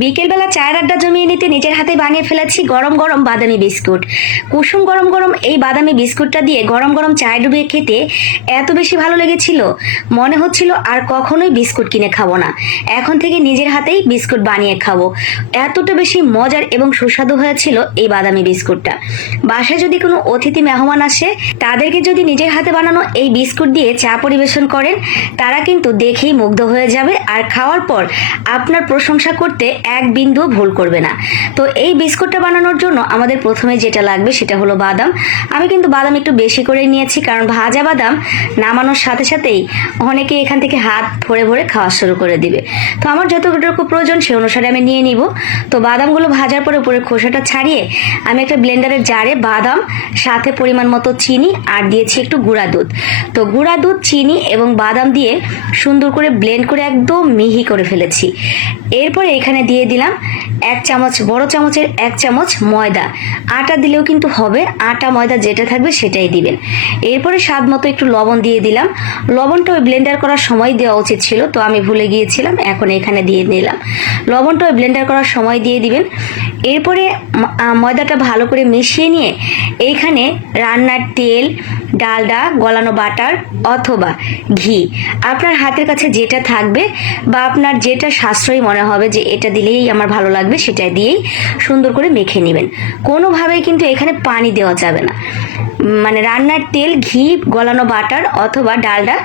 বিকেলবেলা চায়ের আড্ডা জমিয়ে নিতে নিজের হাতে বানিয়ে ফেলেছি গরম গরম বাদামি বিস্কুট। কুসুম গরম গরম এই বাদামি বিস্কুটটা দিয়ে গরম গরম চায় ডুবিয়ে খেতে এত বেশি ভালো লেগেছিল। মনে হচ্ছিল আর কখনোই বিস্কুট কিনে খাব না। এখন থেকে নিজের হাতেই বিস্কুট বানিয়ে খাব। এতটা বেশি মজার এবং সুস্বাদু হয়েছিল এই বাদামি বিস্কুটটা। বাসায় যদি কোনো অতিথি মেহমান আসে, তাদেরকে যদি নিজের হাতে বানানো এই বিস্কুট দিয়ে চা পরিবেশন করেন, তারা কিন্তু দেখেই মুগ্ধ হয়ে যাবে। আর খাওয়ার পর আপনার প্রশংসা করতে এক বিন্দুও ভুল করবে না। তো এই বিস্কুটটা বানানোর জন্য আমাদের প্রথমে যেটা লাগবে সেটা হলো বাদাম। আমি কিন্তু বাদাম একটু বেশি করে নিয়েছি, কারণ ভাজা বাদাম নামানোর সাথে সাথেই অনেকে এখান থেকে হাত ভরে ভরে খাওয়া শুরু করে দিবে। তো আমার যতটুকু প্রয়োজন সে অনুসারে আমি নিয়ে নিব। তো বাদামগুলো ভাজার পরে উপরে খোসাটা ছাড়িয়ে আমি একটা ব্লেন্ডারের জারে বাদাম, সাথে পরিমাণ মতো চিনি আর দিয়েছি একটু গুঁড়া দুধ। তো গুঁড়া দুধ, চিনি এবং বাদাম দিয়ে সুন্দর করে ব্লেন্ড করে একদম মিহি করে ফেলেছি। এরপরে এখানে দিয়ে দিলাম এক চামচ, বড় চামচের এক চামচ ময়দা। আটা দিলেও কিন্তু হবে, আটা, ময়দা যেটা থাকবে সেটাই দিবেন। এরপরে স্বাদ মতো একটু লবণ দিয়ে দিলাম। লবণটা ওই ব্লেন্ডার করার সময় দেওয়া উচিত ছিল, তো আমি ভুলে গিয়েছিলাম, এখন এখানে দিয়ে নিলাম। লবণটা ওই ব্লেন্ডার করার সময় দিয়ে দিবেন। এরপরে ময়দাটা ভালো করে মিশিয়ে নিয়ে এইখানে রান্নার তেল, ডালডা, গলানো বাটার অথবা ঘি। আপনার হাতের কাছে যেটা থাকবে বা আপনার যেটা সাশ্রয়ী মনে হবে যে এটা দিলেই আমার ভালো লাগবে সেটা দিয়েই সুন্দর করে মেখে নেবেন। কোনোভাবেই কিন্তু এখানে পানি দেওয়া যাবে না। মানে রান্নার তেল, ঘি, গলানো বাটার অথবা ডালডা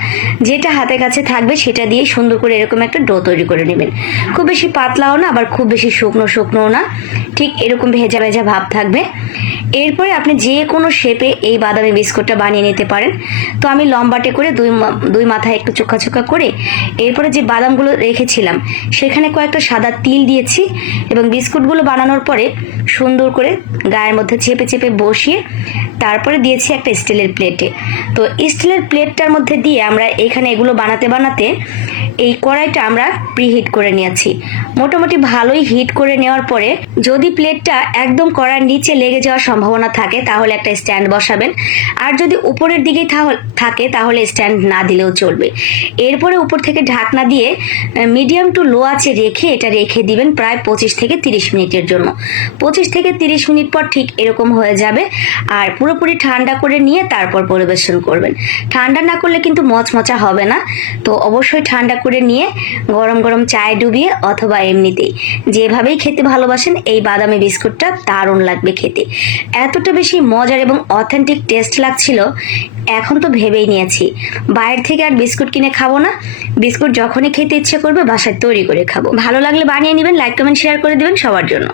যেটা হাতের কাছে থাকবে সেটা দিয়ে সুন্দর করে এরকম একটা ডো তৈরি করে নেবেন। খুব বেশি পাতলাও না, আবার খুব বেশি শুকনো, শুকনোও না। ঠিক এরকম ভেজা ভেজা ভাব থাকবে। এরপরে আপনি যে কোনো শেপে এই বাদামি বিস্কুটটা বানিয়ে নিতে পারেন। তো আমি লম্বাটে করে দুই দুই মাথায় একটু চোখা চোখা করে এরপরে যে বাদামগুলো রেখেছিলাম, সেখানে কয়েকটা সাদা তিল দিয়েছি এবং বিস্কুটগুলো বানানোর পরে সুন্দর করে গায়ের মধ্যে চেপে চেপে বসিয়ে তারপরে দিয়েছি একটা স্টিলের প্লেটে তো স্টিলের প্লেটটার মধ্যে দিয়ে আমরা এখানে এগুলো বানাতে বানাতে এই কড়াইটা আমরা প্রিহিট করে নিয়েছি। মোটামুটি ভালোই হিট করে নেওয়ার পরে যদি প্লেটটা একদম কড়ার নিচে লেগে যাওয়ার সম্ভাবনা থাকে, তাহলে একটা স্ট্যান্ড বসাবেন। আর যদি উপরের দিকেই থাকে, তাহলে স্ট্যান্ড না দিলেও চলবে। এরপরে উপর থেকে ঢাকনা দিয়ে মিডিয়াম টু লো আছে রেখে এটা রেখে দিবেন প্রায় পঁচিশ থেকে তিরিশ মিনিটের জন্য। পঁচিশ থেকে তিরিশ মিনিট পর ঠিক এরকম হয়ে যাবে। আর পুরোপুরি ঠান্ডা করে নিয়ে তারপর পরিবেশন করবেন। ঠান্ডা না করলে কিন্তু মচমচা হবে না। তো অবশ্যই ঠান্ডা করে নিয়ে গরম গরম চায় ডুবিয়ে অথবা এমনিতেই যেভাবেই খেতে ভালোবাসেন, এই বাদামি বিস্কুটটা দারুণ লাগবে খেতে। এতটা বেশি মজার এবং অথেন্টিক টেস্ট লাগছিল, এখন তো ভেবেই নিয়েছি। বাইরে থেকে আর বিস্কুট কিনে খাব না। বিস্কুট যখনই খেতে ইচ্ছে করবে বাসায় তৈরি করে খাব। ভালো লাগলে বানিয়ে নেবেন লাইক কমেন্ট শেয়ার করে দেবেন সবার জন্য।